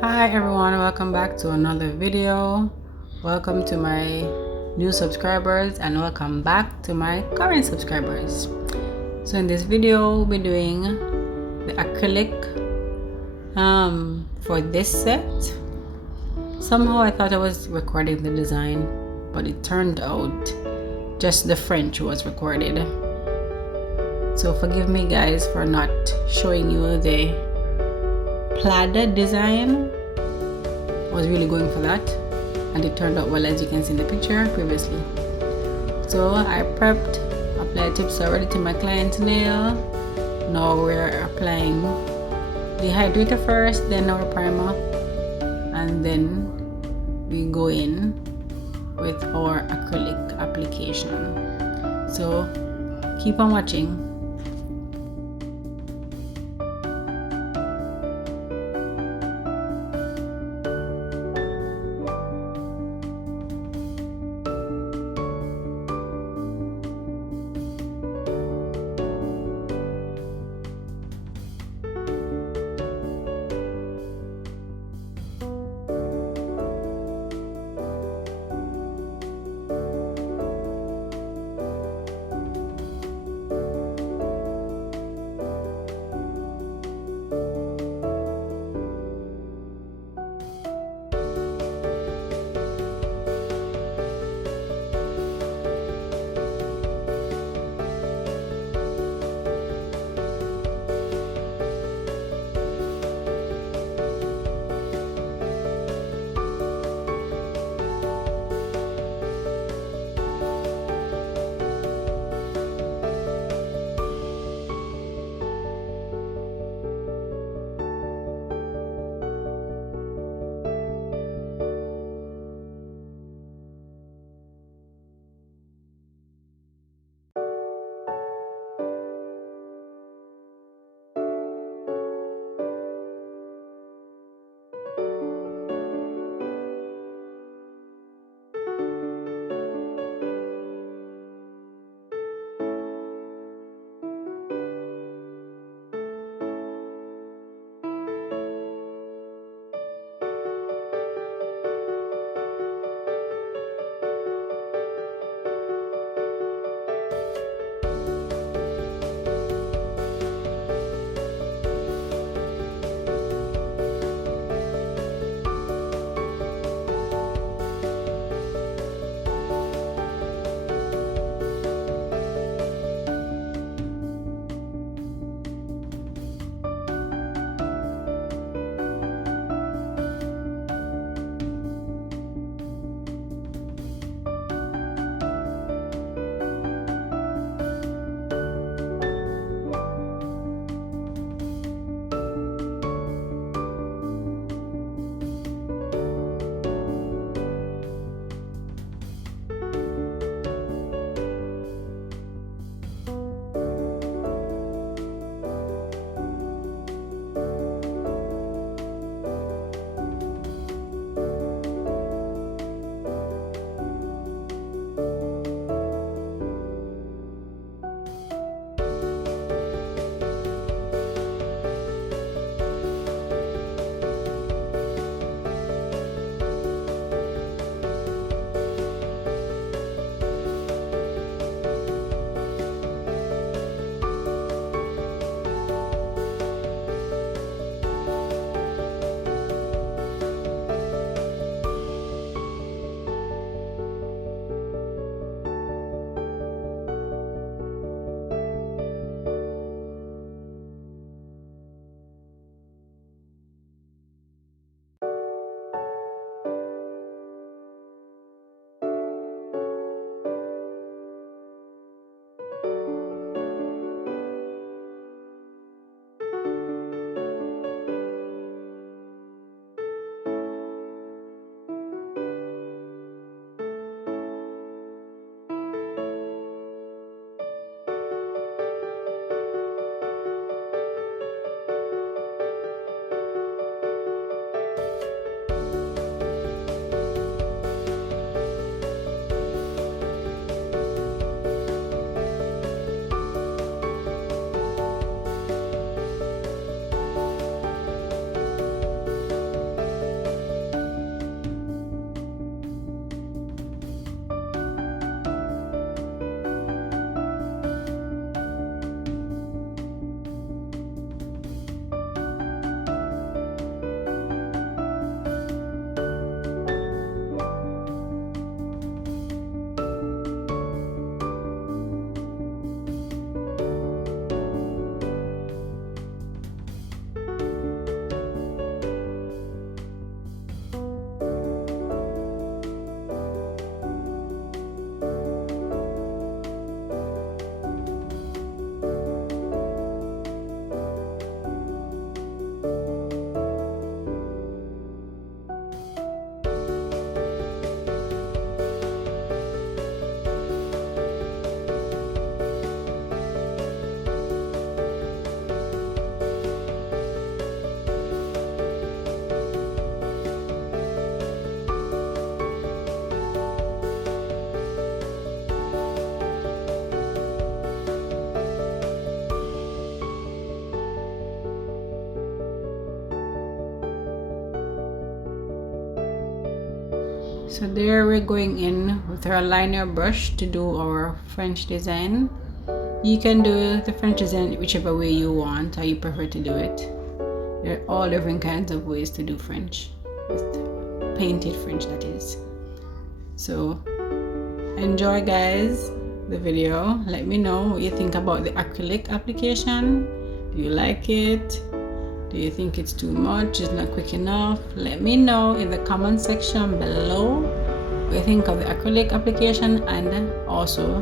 Hi everyone, welcome back to another video. Welcome to my new subscribers and welcome back to my current subscribers. So in this video we'll be doing the acrylic for this set. Somehow I thought I was recording the design, but it turned out just the French was recorded. So forgive me guys for not showing you the plaid design. Was really going for that, and it turned out well, as you can see in the picture previously. So I prepped, applied tips already to my client's nail. Now we're applying the hydrator first, then our primer, and then we go in with our acrylic application. So keep on watching. So there we're going in with our liner brush to do our French design. You can do the French design whichever way you want, how you prefer to do it. There are all different kinds of ways to do French, with painted French, that is. So enjoy, guys, the video. Let me know what you think about the acrylic application. Do you like it? Do you think it's too much? It's not quick enough? Let me know in the comment section below what you think of the acrylic application and also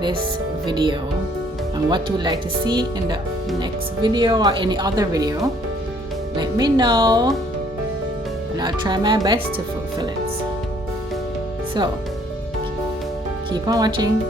this video, and what you would like to see in the next video or any other video. Let me know and I'll try my best to fulfill it. So keep on watching.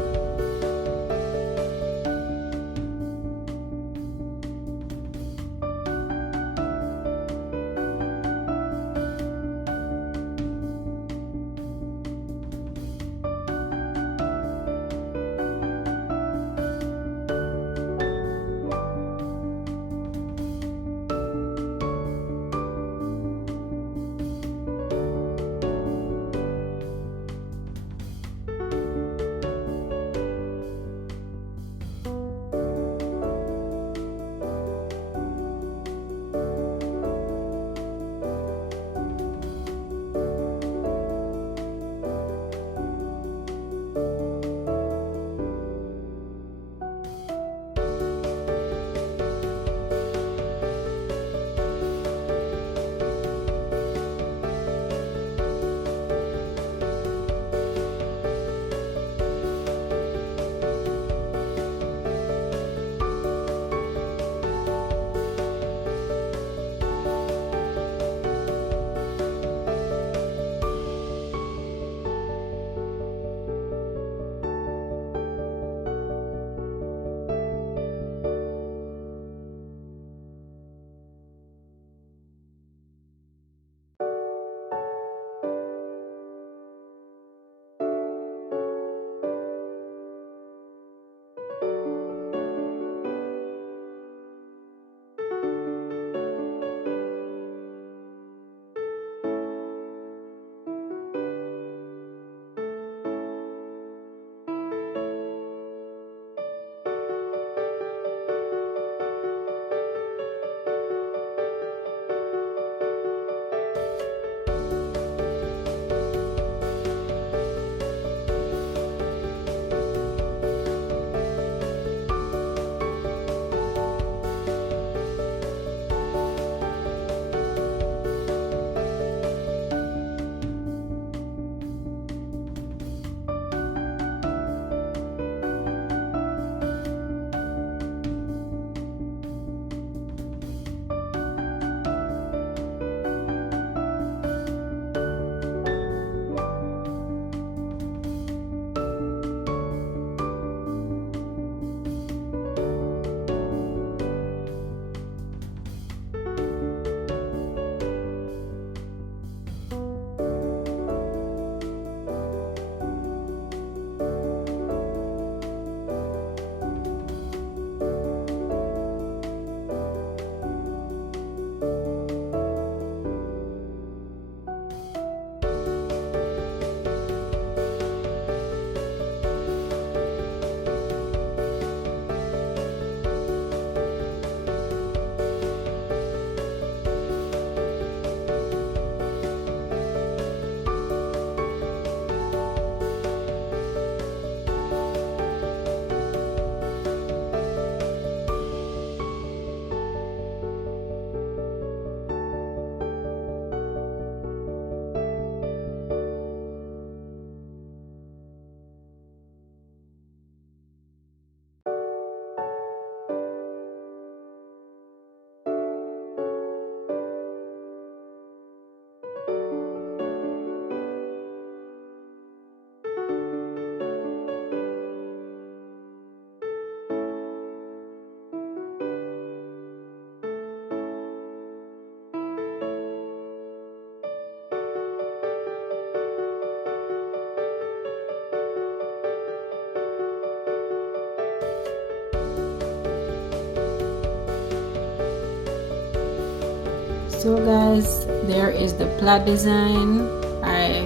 So guys, there is the plaid design. I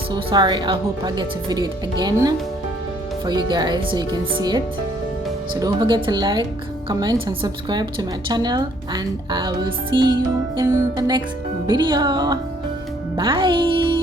so sorry. I hope I get to video it again for you guys so you can see it. So don't forget to like, comment and subscribe to my channel, and I will see you in the next video. Bye.